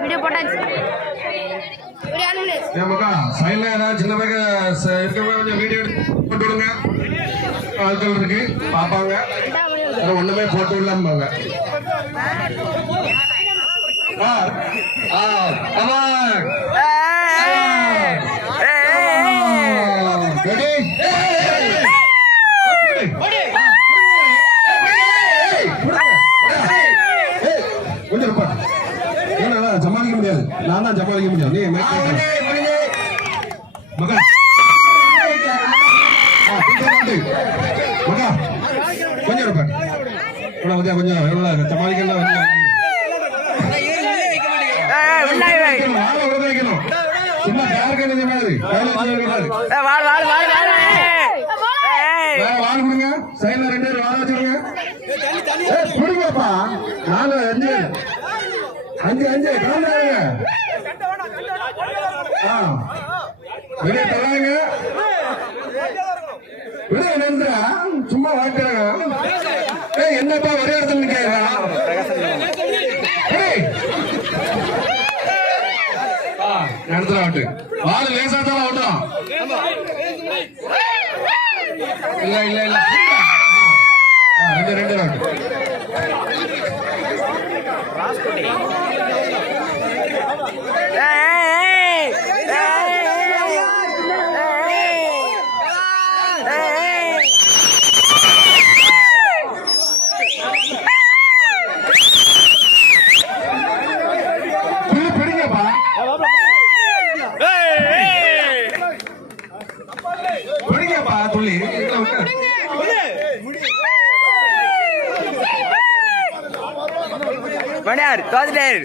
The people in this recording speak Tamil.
வீடியோ போட்டாச்சு. சைட்ல ஏதாவது சின்ன பையன் இருக்கவங்க கொஞ்சம் வீடியோ போட்டு விடுங்க. ஆட்கள் இருக்கு பாப்பாங்க, ஒண்ணுமே போட்டு விடலாம்பாங்க. சமாளிக்க முடியாது, நான் தான் சமாளிக்க முடியாது. நீ மகா மகா கொஞ்சம் இருப்பேன் கொஞ்சம் எவ்வளவு சமாளிக்கலாம். வைக்கணும் சும்மா யாருக்கு மாதிரி வாழ் கொடுங்க. சைட்ல 2 பேர் வாழ வச்சுருங்க. குடிங்கப்பா 4 5 5 கலந்துறாங்க. வெளியே தராங்க வெளியே நின்றா சும்மா வாக்குறாங்க. என்னப்பா ஒரே இடத்துல நிற்கிறாங்க. நடத்துற ஆட்டு வாழ லேசா தான் ஆட்டம். இல்ல இல்ல இல்ல 2 ஆட்டு. பிடிங்கப்பா துள்ளி மணியார் தோதிடேர்